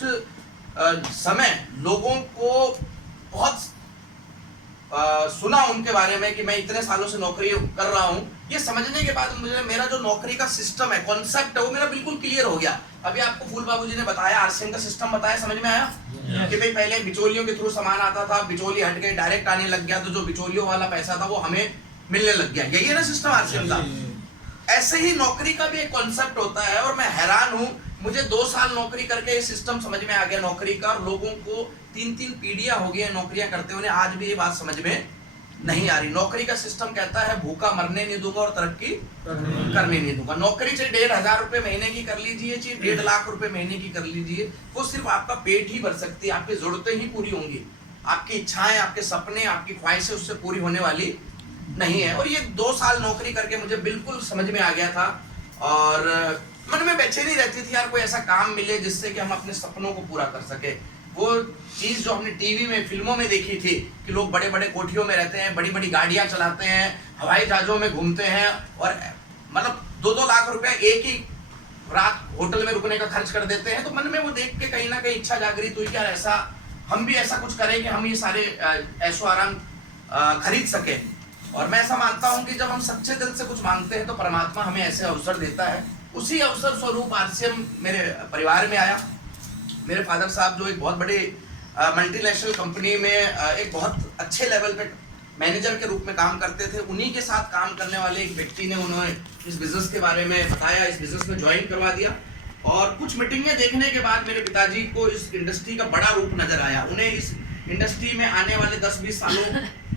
समय लोगों को बहुत सुना उनके बारे में कि मैं इतने सालों से नौकरी कर रहा हूं, ये समझने के बाद मुझे मेरा जो नौकरी का सिस्टम है, कॉन्सेप्ट है, वो मेरा बिल्कुल क्लियर हो गया। अभी आपको फूल बाबू जी ने बताया, आरसीएम का सिस्टम बताया, समझ में आया? कि भाई पहले बिचौलियों के थ्रू सामान आता था, बिचौली हट गए, डायरेक्ट आने लग गया, तो जो बिचौलियों वाला पैसा था वो हमें मिलने लग गया। यही है ना सिस्टम आरसीएम का। ऐसे ही नौकरी का भी एक कॉन्सेप्ट होता है, और मैं हैरान हूं, मुझे 2 साल नौकरी करके ये सिस्टम समझ में आ गया नौकरी का, और लोगों को 3-3 पीढ़ियां हो गई नौकरियां करते हुए, आज भी ये बात समझ में नहीं आ रही। नौकरी का सिस्टम कहता है भूखा मरने नहीं दूंगा और तरक्की करने नहीं दूंगा। नौकरी चाहे 1,500 रुपए महीने की कर लीजिए, चाहे 1.5 लाख रुपए महीने की कर लीजिए, वो सिर्फ आपका पेट ही भर सकती है, आपकी जरूरतें ही पूरी होंगी, आपकी इच्छाएं, आपके सपने, आपकी ख्वाहिशें उससे पूरी होने वाली नहीं है। और ये 2 साल नौकरी करके मुझे बिल्कुल समझ में आ गया था, और मन में बेचैनी रहती थी, यार कोई ऐसा काम मिले जिससे कि हम अपने सपनों को पूरा कर सके। वो चीज जो हमने टीवी में, फिल्मों में देखी थी कि लोग बड़े बड़े कोठियों में रहते हैं, बड़ी बड़ी गाड़ियां चलाते हैं, हवाई जहाजों में घूमते हैं, और मतलब 2-2 लाख रुपए एक ही रात होटल में रुकने का खर्च कर देते हैं। तो मन में वो देख के कहीं ना कहीं इच्छा जागृत हुई कि यार ऐसा हम भी ऐसा कुछ करें कि हम ये सारे ऐशो आराम खरीद सके। और मैं ऐसा मानता हूं कि जब हम सच्चे दिल से कुछ मांगते हैं तो परमात्मा हमें ऐसे अवसर देता है। उसी अवसर स्वरूप आरसीएम मेरे परिवार में आया। मेरे फादर साहब जो एक बहुत बड़ी मल्टीनेशनल कंपनी में एक बहुत अच्छे लेवल पे मैनेजर के रूप में काम करते थे, उन्हीं के साथ काम करने वाले एक व्यक्ति ने उन्होंने इस बिजनेस के बारे में बताया, इस बिजनेस में ज्वाइन करवा दिया। और कुछ मीटिंगें देखने के बाद मेरे पिताजी को इस इंडस्ट्री का बड़ा रूप नजर आया। उन्हें इस इंडस्ट्री में आने वाले 10-20 सालों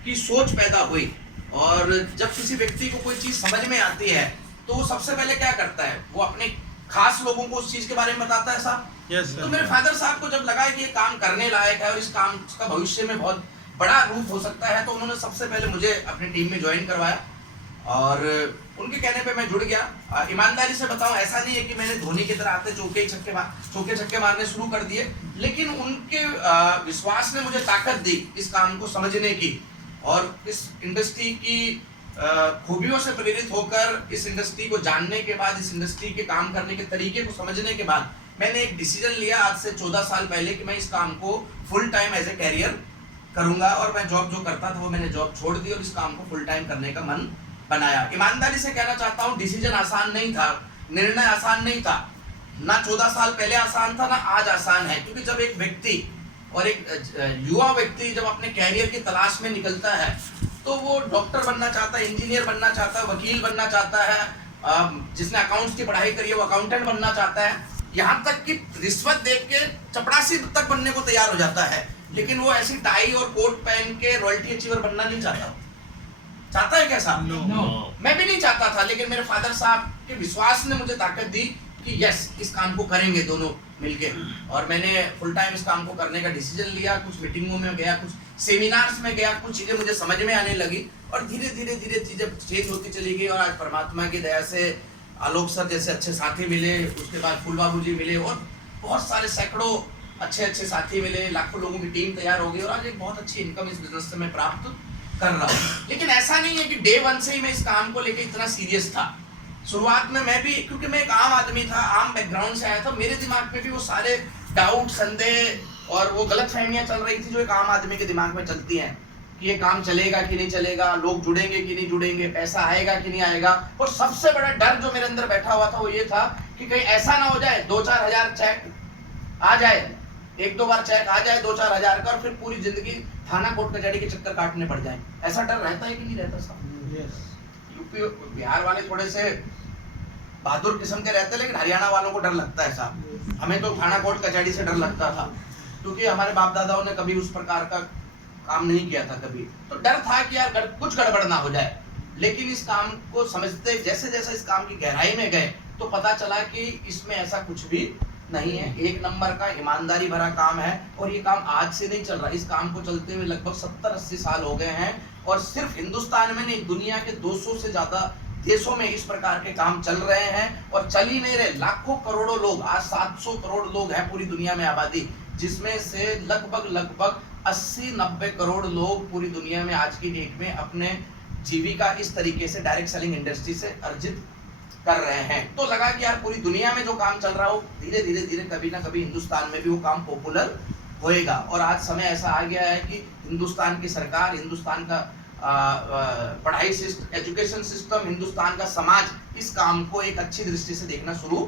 की सोच पैदा हुई। और जब किसी व्यक्ति को कोई चीज समझ में आती है तो वो सबसे पहले क्या करता है, वो अपने खास लोगों को उस चीज के बारे में बताता है साहब। तो मेरे फादर साहब को जब लगा कि ये काम करने लायक है और इस काम का भविष्य में बहुत बड़ा रूप हो सकता है, तो उन्होंने सबसे पहले मुझे अपनी टीम में ज्वाइन करवाया, और उनके कहने पे मैं जुड़ गया। ईमानदारी से बताऊं, ऐसा नहीं है कि मैंने धोनी की तरह आते चौके छक्के मारने शुरू कर दिए, लेकिन उनके विश्वास ने मुझे ताकत दी इस काम को समझने की, और इस इंडस्ट्री की खूबियों से प्रेरित होकर इस इंडस्ट्री को जानने के बाद, इस इंडस्ट्री के काम करने के तरीके को समझने के बाद मैंने एक डिसीजन लिया आज से 14 साल पहले कि मैं इस काम को full time as a career करूंगा। और मैं जॉब जो करता था वो मैंने जॉब छोड़ दी और इस काम को फुल टाइम करने का मन बनाया। ईमानदारी से कहना चाहता हूँ, डिसीजन आसान नहीं था, निर्णय आसान नहीं था, ना 14 साल पहले आसान था, ना आज आसान है। क्योंकि जब एक व्यक्ति और एक युवा व्यक्ति जब अपने कैरियर की तलाश में निकलता है तो वो डॉक्टर बनना चाहता है, इंजीनियर बनना चाहता है, वकील बनना चाहता है, जिसने अकाउंट्स की पढ़ाई करी है वो अकाउंटेंट बनना चाहता है, यहाँ तक कि रिश्वत देख के चपरासी तक बनने को तैयार हो जाता है। लेकिन वो ऐसी टाई और कोट पहन के रॉयल्टी अचीवर बनना नहीं चाहता। चाहता है क्या साहब? No. मैं भी नहीं चाहता था, लेकिन मेरे फादर साहब के विश्वास ने मुझे ताकत दी कि यस, इस काम को करेंगे दोनों मिलके। और मैंने फुल टाइम इस काम को करने का डिसीजन लिया। कुछ मीटिंगों में गया, कुछ सेमिनार्स में गया, कुछ चीजें मुझे समझ में आने लगी, और धीरे धीरे चीजें चेंज होती चली गई। और आज परमात्मा की दया से आलोक सर जैसे अच्छे साथी मिले, उसके बाद फूल बाबू जी मिले, और बहुत सारे सैकड़ों अच्छे साथी मिले, लाखों लोगों की टीम तैयार हो गई, और आज एक बहुत अच्छी इनकम इस बिजनेस से मैं प्राप्त कर रहा हूँ। लेकिन ऐसा नहीं है कि डे 1 से ही मैं इस काम को लेकर इतना सीरियस था। शुरुआत में मैं भी, क्योंकि मैं एक आम आदमी था, आम बैकग्राउंड से आया था, मेरे दिमाग में भी वो सारे डाउट, संदेह और वो गलत फहमियां चल रही थी जो एक आम आदमी के दिमाग में चलती हैं कि ये काम चलेगा कि नहीं चलेगा, लोग जुड़ेंगे कि नहीं जुड़ेंगे, पैसा आएगा कि नहीं आएगा। और सबसे बड़ा डर जो मेरे अंदर बैठा हुआ था वो ये था कि कहीं ऐसा ना हो जाए 2-4 हजार चेक आ जाए, 1-2 बार चेक आ जाए 2-4 हजार का, और फिर पूरी जिंदगी थाना कोर्ट कचहरी के चक्कर काटने पड़ जाए। ऐसा डर रहता है कि नहीं रहता साहब? यूपी बिहार वाले थोड़े से बहादुर किस्म के रहते हैं, लेकिन हरियाणा वालों को डर लगता है साहब। हमें तो थाना कोर्ट कचहरी से डर लगता था, क्योंकि हमारे बाप दादाओं ने कभी उस प्रकार का काम नहीं किया था कभी। तो डर था कि यार कुछ गड़बड़ ना हो जाए। लेकिन इस काम को समझते जैसे जैसे इस काम की गहराई में गए तो पता चला कि इसमें ऐसा कुछ भी नहीं है। एक नंबर का ईमानदारी भरा काम है, और ये काम आज से नहीं चल रहा। इस काम को चलते हुए लगभग 70-80 साल हो गए हैं, और सिर्फ हिंदुस्तान में नहीं, दुनिया के 200 से ज्यादा देशों में इस प्रकार के काम चल रहे हैं। और चल ही नहीं रहे, लाखों करोड़ों लोग, आज 700 करोड़ लोग हैं पूरी दुनिया में आबादी, जिसमें से लगभग 80-90 करोड़ लोग पूरी दुनिया में आज की डेट में अपने जीविका इस तरीके से डायरेक्ट सेलिंग इंडस्ट्री से अर्जित कर रहे हैं। तो लगा कि यार पूरी दुनिया में जो काम चल रहा हो धीरे धीरे धीरे कभी ना कभी हिंदुस्तान में भी वो काम पॉपुलर होएगा। और आज समय ऐसा आ गया है कि हिंदुस्तान की सरकार, हिंदुस्तान का पढ़ाई सिस्टम, एजुकेशन सिस्टम, हिंदुस्तान का समाज इस काम को एक अच्छी दृष्टि से देखना शुरू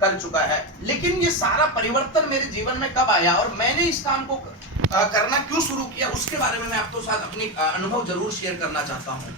कर चुका है। लेकिन ये सारा परिवर्तन मेरे जीवन में कब आया और मैंने इस काम को करना क्यों शुरू किया, उसके बारे में मैं आपके साथ अपनी अनुभव जरूर शेयर करना चाहता हूँ।